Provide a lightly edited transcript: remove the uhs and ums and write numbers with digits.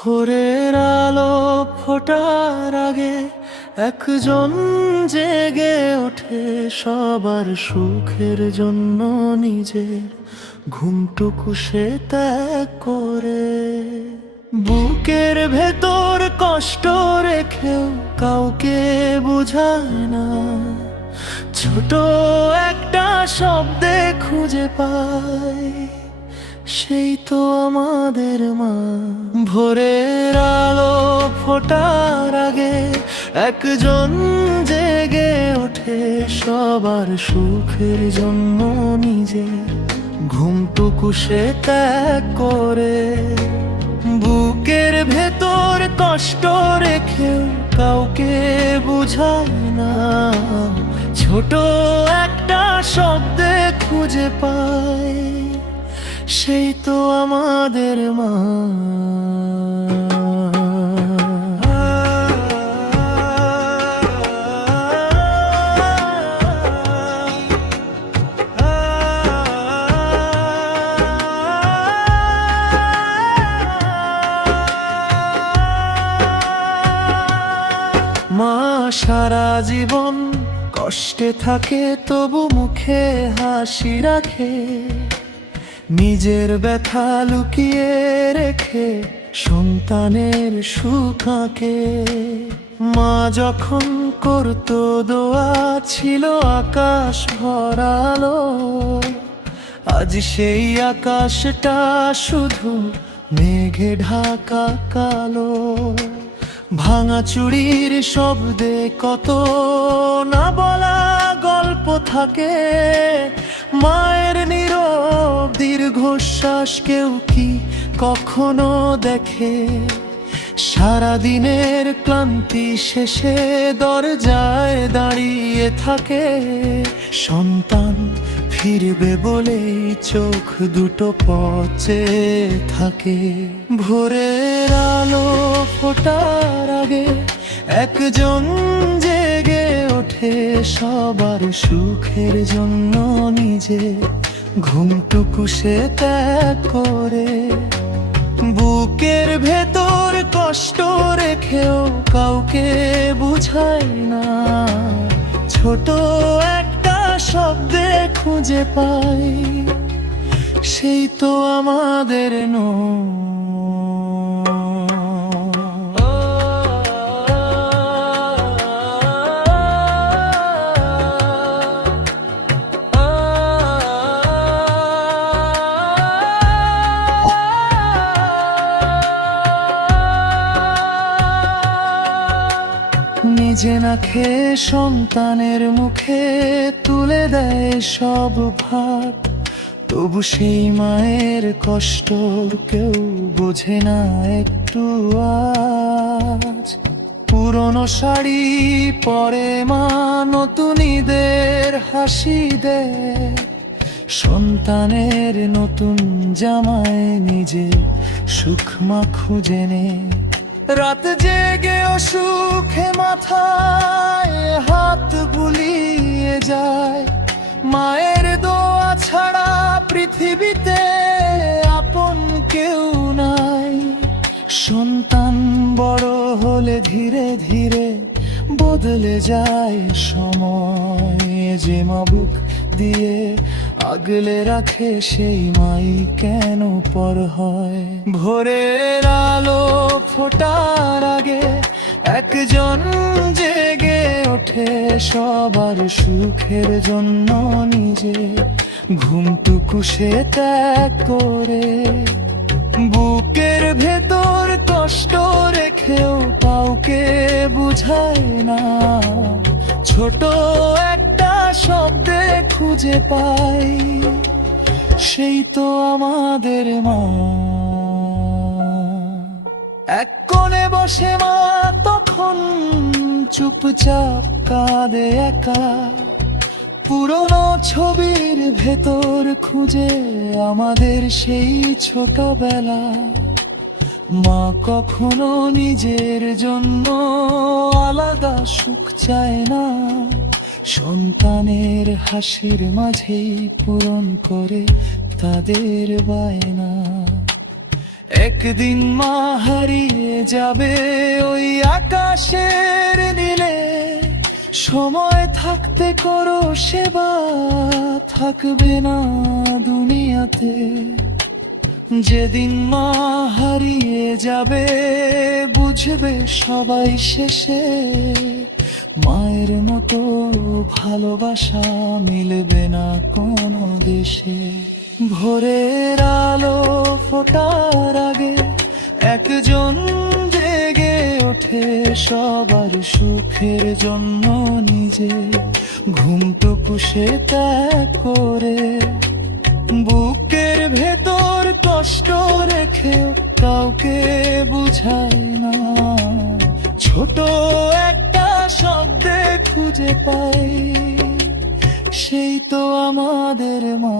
ভোরের আলো ফোটার আগে একজন জেগে ওঠে সবার সুখের জন্য নিজের ঘুমটুকু সে ত্যাগ করে। বুকের ভেতর কষ্ট রেখেও কাউকে বোঝায় না, ছোট একটা শব্দে খুঁজে পায় সেই তো আমাদের মা। ভোরের আলো ফোটার আগে একজন জেগে ওঠে সবার সুখের জন্য নিজের ঘুমটুকু সে ত্যাগ করে। বুকের ভেতর কষ্ট রেখেও কাউকে বুঝায় না, ছোট একটা শব্দে খুঁজে পায় সেই তো আমাদের মা। মা সারা জীবন কষ্টে থাকে তবু মুখে হাসি রাখে, নিজের ব্যথা লুকিয়ে রেখে সন্তানের সুখ আঁকে। মা যখন করতো দোয়া ছিল আকাশ ভরালো, আজ সেই আকাশটা শুধু মেঘে ঢাকা কালো। ভাঙা চুড়ির শব্দে কত না বলা গল্প থাকে, মায়ের নীরব দীর্ঘশ্বাস কেউ কি কখনো দেখে। সারাদিনের ক্লান্তি শেষে দরজায় দাঁড়িয়ে থাকে, সন্তান ফিরবে বলেই চোখ দুটো পচে থাকে। ভোরের আলো ফোটার আগে একজন জেগে ওঠে সবার সুখের জন্য নিজে ঘুমটুকু সে ত্যাগ করে। বুকের ভেতর কষ্ট রেখেও কাউকে বুঝায় না, ছোট একটা শব্দে খুঁজে পাই সেই তো আমাদের নিজে না খেয়ে সন্তানের মুখে তুলে দেয় সব ভাত, তবু সেই মায়ের কষ্ট কেউ বোঝে না একটু আজ। পুরনো শাড়ি পরে মা নতুন ঈদের হাসি দেয়, সন্তানের নতুন জামায় নিজে সুখ মা খুঁজে নেয়। রাত জেগে সুখে মাথায় হাত বুলিয়ে যায়, মায়ের দোয়া ছাড়া পৃথিবীতে আপন কেউ নাই। সন্তান বড় হলে ধীরে ধীরে বদলে যায় সময়, যে মা বুক দিয়ে আগলে রাখে সেই মাই কেন পর হয়। ভোরের আলো ফোটার আগে একজন জেগে ওঠে সবার সুখের জন্য নিজে ঘুমটুকু সে ত্যাগ করে। বুকের ভেতর কষ্ট রেখেও কাউকে বুঝায় না, ছোট একটা শব্দে খুঁজে পাই সেই তো আমাদের মা। এক কোণে বসে মা তখন চুপচাপ কাঁদে একা, পুরনো ছবির ভেতর খুঁজে আমাদের সেই ছোটবেলা। মা কখনো নিজের জন্য আলাদা সুখ চায় না, সন্তানের হাসির মাঝেই পূরণ করে তাদের বায়না। একদিন মা হারিয়ে যাবে ওই আকাশের নীলে। সময় থাকতে করো সেবা, থাকবে না দুনিয়াতে। যেদিন মা হারিয়ে যাবে বুঝবে সবাই শেষে, মায়ের মতো ভালোবাসা মিলবে না কোনো দেশে। ভোরের আলো ফোটার আগে একজন জেগে ওঠে সবার সুখের জন্য নিজে। ঘুমটুকু সে ত্যাগ করে, বুকের ভেতর কষ্ট রেখেও কাউকে বুঝায় না। ছোট একটা শব্দে খুঁজে পাই, সেই তো আমাদের মা।